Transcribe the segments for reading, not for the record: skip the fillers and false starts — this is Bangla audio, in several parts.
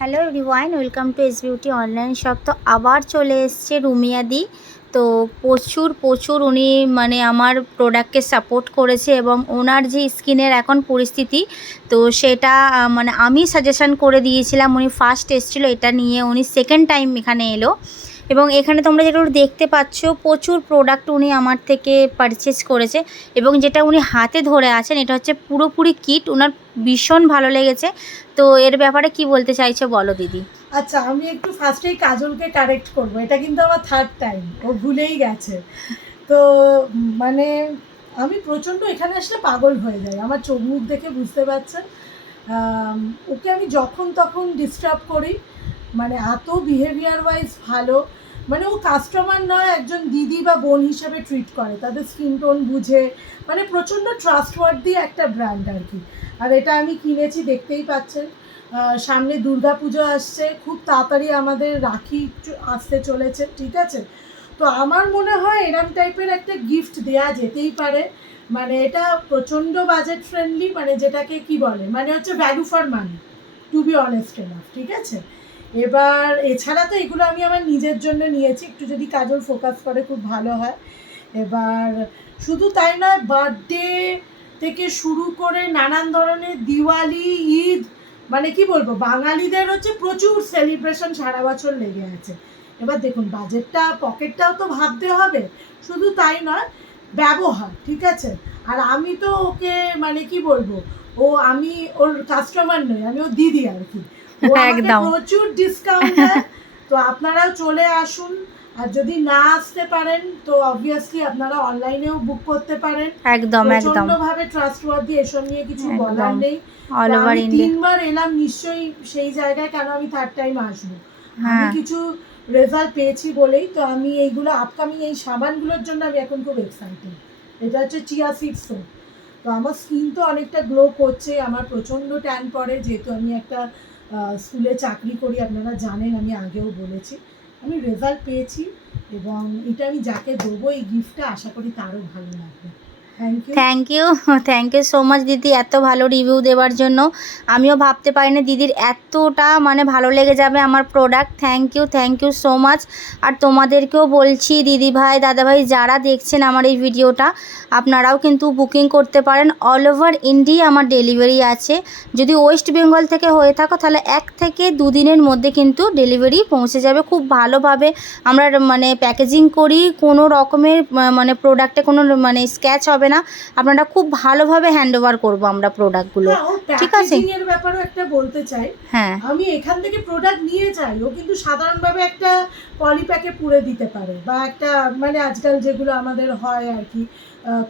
Hello everyone, welcome to S beauty online shop. তো আবার চলে এসছে রুমিয়াদি। তো প্রচুর উনি মানে আমার প্রোডাক্টকে সাপোর্ট করেছে এবং ওনার যে স্কিনের এখন পরিস্থিতি, তো সেটা মানে আমি সাজেশান করে দিয়েছিলাম। উনি ফার্স্ট এসেছিলো এটা নিয়ে, উনি সেকেন্ড টাইম এখানে এলো এবং এখানে তোমরা যেগুলো দেখতে পাচ্ছ প্রচুর প্রোডাক্ট উনি আমার থেকে পারচেজ করেছে এবং যেটা উনি হাতে ধরে আছেন এটা হচ্ছে পুরোপুরি কিট। ওনার ভীষণ ভালো লেগেছে। তো এর ব্যাপারে কি বলতে চাইছো বলো দিদি। আচ্ছা, আমি একটু ফার্স্টেই কাজলকে কারেক্ট করব। এটা কিন্তু আমার থার্ড টাইম, ও ভুলেই গেছে। তো মানে আমি প্রচণ্ড এখানে আসলে পাগল হয়ে যাই, আমার চোখ মুখ দেখে বুঝতে পারছেন। ওকে আমি যখন তখন ডিস্টার্ব করি, মানে এত বিহেভিয়ার ওয়াইজ ভালো। মানে ও কাস্টমার নয়, একজন দিদি বা বোন হিসেবে ট্রিট করে, তাদের স্কিন টোন বুঝে। মানে প্রচণ্ড ট্রাস্টওয়ার্দি একটা ব্র্যান্ড আর কি। আর এটা আমি কিনেছি, দেখতেই পাচ্ছেন। সামনে দুর্গা পুজো আসছে, খুব তাড়াতাড়ি আমাদের রাখি আসতে চলেছে, ঠিক আছে? তো আমার মনে হয় এরম টাইপের একটা গিফট দেয়া যেতেই পারে। মানে এটা প্রচণ্ড বাজেট ফ্রেন্ডলি, মানে যেটাকে কি বলে, মানে হচ্ছে value for money, to be honest enough, ঠিক আছে? এবার এছাড়া তো এগুলো আমি আমার নিজের জন্য নিয়েছি, একটু যদি কাজল ফোকাস করে খুব ভালো হয়। এবার শুধু তাই নয়, বার্থডে থেকে শুরু করে নানান ধরনের দিওয়ালি, ঈদ, মানে কি বলবো, বাঙালিদের হচ্ছে প্রচুর সেলিব্রেশন সারা বছর লেগে আছে। এবার দেখুন, বাজেটটা, পকেটটাও তো ভাবতে হবে। শুধু তাই নয়, ব্যবহার, ঠিক আছে? আর আমি তো ওকে মানে কি বলবো, আমি ওর কাস্টমার নই, আমি ওর দিদি আর কি। ও আমাকে একদম প্রচুর ডিসকাউন্ট দেয়। তো আপনারাও চলে আসুন। আর যদি না আসতে পারেন তো অবভিয়াসলি আপনারা অনলাইনেও বুক করতে পারেন। একদম একদম প্রচণ্ডভাবে ট্রাস্টওয়ার্দি, এসব নিয়ে কিছু বলার একদম নেই। অল তো ওভার আমি ইন্ডিয়া। 3বার এলাম নিশ্চয়ই সেই জায়গায়, কেন আমি থার্ড টাইম আসবো। আমি হ্যাঁ কিছু রেজাল্ট পেয়েছি বলেই তো। আমি এইগুলো আপকামিং এই সাবানগুলোর জন্য আমি এখন খুব এক্সাইটেড। এটা হচ্ছে চিয়া সিডস সোপ। তো আমার স্কিন তো অনেকটা গ্লো করছে, আমার প্রচণ্ড ট্যান পড়ে, যেহেতু আমি একটা স্কুলে চাকরি করি, আপনারা জানেন, আমি আগেও বলেছি। আমি রেজাল্ট পেয়েছি এবং এটা আমি যাকে দেবো এই গিফটটা, আশা করি তারও ভালো লাগবে। Thank you. Thank you so much দিদি, এত ভালো রিভিউ দেওয়ার জন্য। আমিও ভাবতে পারিনি দিদির এতটা মানে ভালো লেগে যাবে আমার product. Thank you so much. আর তোমাদেরকেও বলছি দিদি ভাই দাদা ভাই যারা দেখছেন আমার এই ভিডিওটা, আপনারাও কিন্তু বুকিং করতে পারেন। অল ওভার ইন্ডিয়া আমার ডেলিভারি আছে। যদি ওয়েস্ট বেঙ্গল থেকে হয়ে থাকো তাহলে 1 থেকে 2 দিনের মধ্যে কিন্তু ডেলিভারি পৌঁছে যাবে। খুব ভালোভাবে আমরা মানে প্যাকেজিং করি, কোনো রকমের মানে প্রোডাক্টে কোনো মানে স্ক্র্যাচ হবে না। আপনারা খুব ভালোভাবে হ্যান্ড ওভার করবো আমরা প্রোডাক্টগুলো, হ্যাঁ, ওর ঠিক আছে? প্যাকেজিং এর ব্যাপারেও একটা বলতে চাই। হ্যাঁ আমি এখান থেকে প্রোডাক্ট নিয়ে যাই, ও কিন্তু সাধারণভাবে একটা পলিপ্যাকে পুরে দিতে পারে, বা একটা মানে আজকাল যেগুলো আমাদের হয় আর কি,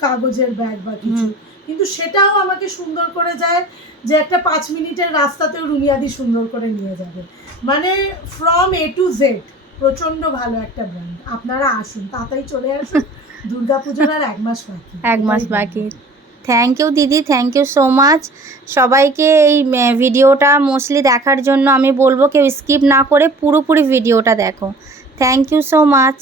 কাগজের ব্যাগ বা কিছু। কিন্তু সেটাও আমাকে সুন্দর করে যায়, যে একটা 5 মিনিটের রাস্তাতেও রুমিয়াদি সুন্দর করে নিয়ে যাবে। মানে ফ্রম এ টু জেড প্রচণ্ড ভালো একটা ব্র্যান্ড। আপনারা আসুন, তাড়াতাড়ি চলে আসুন। দুর্গাপুজোর আর 1 মাস বাকি। 1 মাস এটাই বাকি। বলবো। থ্যাংক ইউ দিদি, থ্যাংক ইউ সো মাচ। সবাইকে এই ভিডিওটা মোস্টলি দেখার জন্য আমি বলবো কেউ স্কিপ না করে পুরোপুরি ভিডিওটা দেখো। Thank you so much.